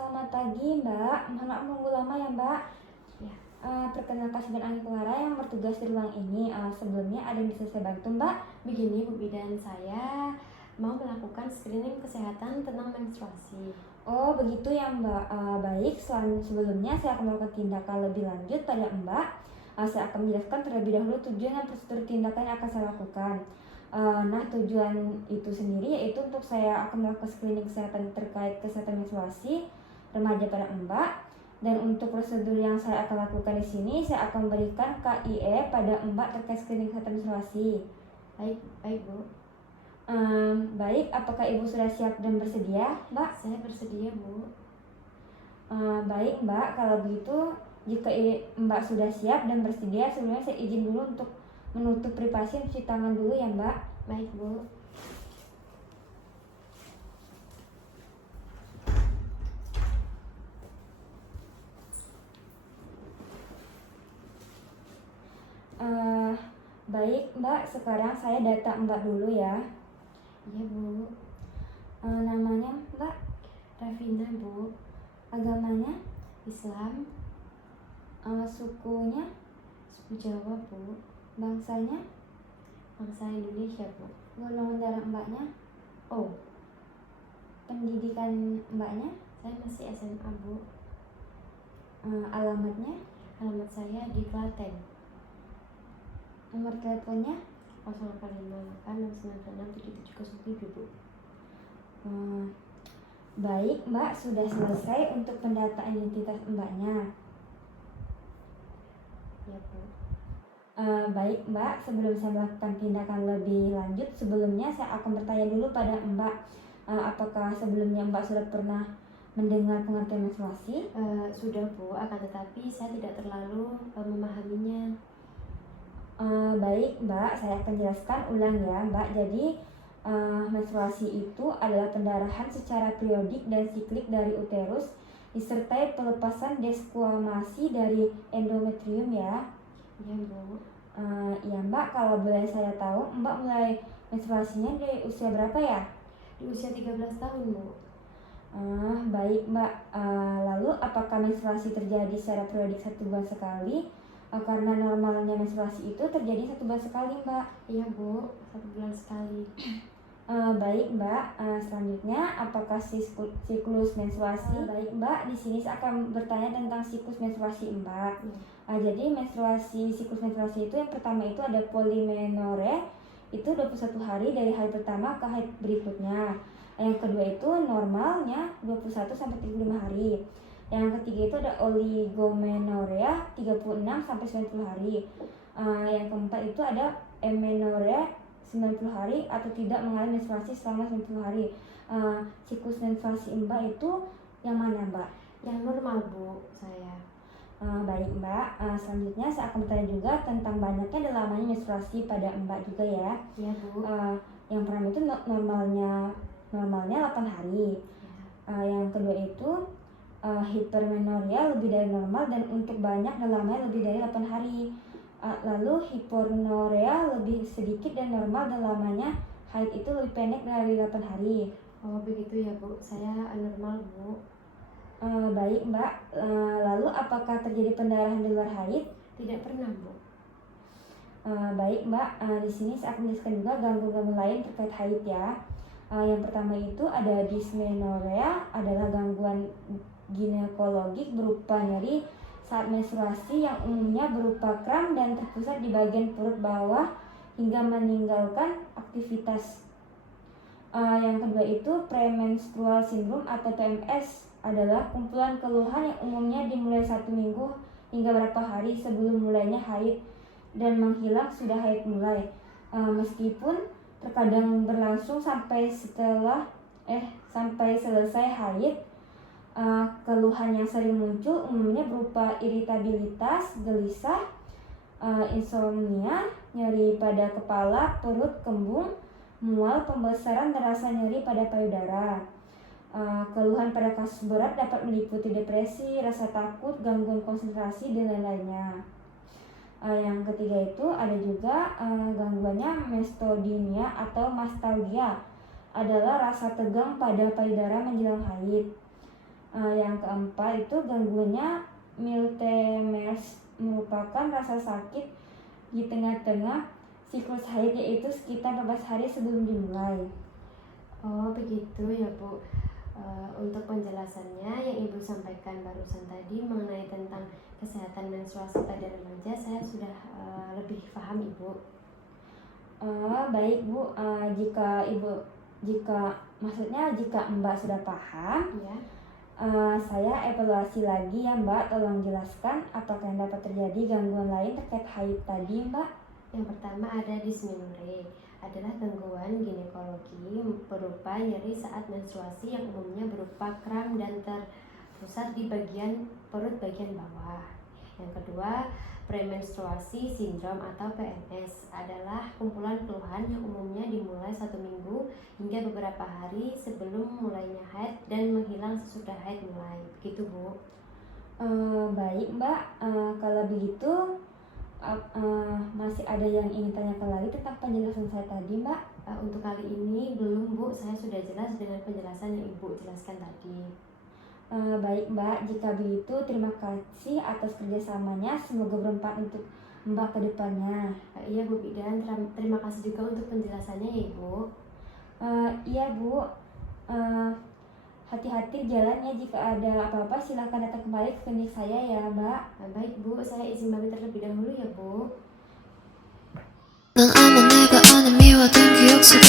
Selamat pagi Mbak, mohon maaf menunggu lama ya Mbak. Ya. Perkenalkan saya Ani Clara yang bertugas di ruang ini. Sebelumnya ada yang bisa saya bantu Mbak? Begini Bu Bidan, saya mau melakukan screening kesehatan tentang menstruasi. Oh begitu ya Mbak. Baik, sebelumnya saya akan melakukan tindakan lebih lanjut pada Mbak. Saya akan menjelaskan terlebih dahulu tujuan dan prosedur tindakan yang akan saya lakukan. Nah, tujuan itu sendiri yaitu untuk saya akan melakukan screening kesehatan terkait kesehatan menstruasi remaja pada Mbak. Dan untuk prosedur yang saya akan lakukan di sini, saya akan memberikan KIE pada Mbak terkait screening kesehatan menstruasi. Baik Bu. Baik, apakah Ibu sudah siap dan bersedia, Mbak? Saya bersedia Bu. Baik Mbak, kalau begitu jika Mbak sudah siap dan bersedia, sebelumnya saya izin dulu untuk menutup privasi, cuci tangan dulu ya Mbak. Baik Bu. Baik Mbak, sekarang saya data Mbak dulu ya. Iya Bu. Namanya Mbak? Rafina Bu. Agamanya? Islam. Sukunya? Suku Jawa Bu. Bangsanya? Bangsa Indonesia Bu. Golongan darah Mbaknya? Oh, Pendidikan Mbaknya? saya masih SMA Bu. Alamatnya? Alamat saya di Klaten. Nomor teleponnya? 0858696707 Bu. Baik Mbak, sudah selesai untuk pendataan identitas Mbaknya. Ya Bu. Baik Mbak, sebelum saya melakukan tindakan lebih lanjut, sebelumnya saya akan bertanya dulu pada Mbak, apakah sebelumnya Mbak sudah pernah mendengar pengertian menstruasi? Sudah Bu, akan tetapi saya tidak terlalu memahaminya. Baik Mbak, saya akan jelaskan ulang ya Mbak. Jadi menstruasi itu adalah pendarahan secara periodik dan siklik dari uterus disertai pelepasan desquamasi dari endometrium ya. Iya Bu. Ya Mbak, kalau boleh saya tahu Mbak mulai menstruasinya dari usia berapa ya? Di usia 13 tahun Bu. Baik Mbak, lalu apakah menstruasi terjadi secara periodik 1 bulan sekali? Karena normalnya menstruasi itu terjadi 1 bulan sekali Mbak. Iya Bu, 1 bulan sekali. Baik Mbak, selanjutnya apakah siklus menstruasi? Baik Mbak, di sini saya akan bertanya tentang siklus menstruasi Mbak. Jadi siklus menstruasi itu yang pertama itu ada polimenore, itu 21 hari dari hari pertama ke hari berikutnya. Yang kedua itu normalnya 21 sampai 35 hari. Yang ketiga itu ada oligomenorea 36 sampai 90 hari. Yang keempat itu ada emenorea 90 hari atau tidak mengalami menstruasi selama 90 hari. Siklus menstruasi Mbak itu yang mana Mbak? Yang normal Bu, saya. Baik Mbak, selanjutnya saya akan bertanya juga tentang banyaknya dan lamanya menstruasi pada Mbak juga ya. Iya Bu. Yang pertama itu normalnya 8 hari. Yang kedua itu hipermenorea lebih dari normal dan untuk banyak dan lamanya lebih dari 8 hari. Lalu hipornorea lebih sedikit dan normal dan lamanya haid itu lebih pendek dari 8 hari. Oh begitu ya Bu, saya anormal Bu. Baik Mbak, lalu apakah terjadi pendarahan di luar haid? Tidak pernah Bu. Baik Mbak, di sini saya akan menjelaskan juga gangguan-gangguan lain terkait haid ya. Yang pertama itu ada dysmenorrhea, adalah gangguan ginekologik berupa nyeri saat menstruasi yang umumnya berupa kram dan terpusat di bagian perut bawah hingga meninggalkan aktivitas. Yang kedua itu premenstrual syndrome atau PMS, adalah kumpulan keluhan yang umumnya dimulai 1 minggu hingga beberapa hari sebelum mulainya haid dan menghilang sudah haid mulai. Meskipun terkadang berlangsung sampai selesai haid. Keluhan yang sering muncul umumnya berupa iritabilitas, gelisah, insomnia, nyeri pada kepala, perut, kembung, mual, pembesaran, dan rasa nyeri pada payudara. Keluhan pada kasus berat dapat meliputi depresi, rasa takut, gangguan konsentrasi, dan lain-lainnya. Yang ketiga itu ada juga gangguannya mastodynia atau mastalgia, adalah rasa tegang pada payudara menjelang haid. Yang keempat itu gangguannya Miltemer's merupakan rasa sakit di tengah-tengah siklus haid, yaitu sekitar 14 hari sebelum dimulai. Oh begitu ya Bu. Untuk penjelasannya yang Ibu sampaikan barusan tadi mengenai tentang kesehatan menstruasi pada remaja, saya sudah lebih paham Ibu. Baik Bu, jika Mbak sudah paham, Ya. saya evaluasi lagi ya Mbak. Tolong jelaskan apakah yang dapat terjadi gangguan lain terkait haid tadi Mbak. Yang pertama ada dysmenorrhea, adalah gangguan ginekologi berupa nyeri saat menstruasi yang umumnya berupa kram dan terpusat di bagian perut bagian bawah. Yang kedua, premenstruasi syndrome atau PMS adalah kumpulan keluhan yang umumnya dimulai 1 minggu hingga beberapa hari sebelum mulainya haid dan menghilang sesudah haid mulai. Begitu Bu. Baik Mbak, kalau begitu masih ada yang ingin tanyakan lagi tentang penjelasan saya tadi Mbak? Untuk kali ini belum Bu, saya sudah jelas dengan penjelasan yang Ibu jelaskan tadi. Baik Mbak, jika begitu terima kasih atas kerjasamanya, semoga bermanfaat untuk Mbak ke depannya. Iya Bu Bidan, terima kasih juga untuk penjelasannya ya Ibu. Iya Bu, hati-hati jalan ya, jika ada apa-apa silahkan datang kembali ke klinik saya ya Mbak. Baik Bu, saya izin pamit terlebih dahulu ya Bu. 난 아마 내가 아는 미워둔 기억 속에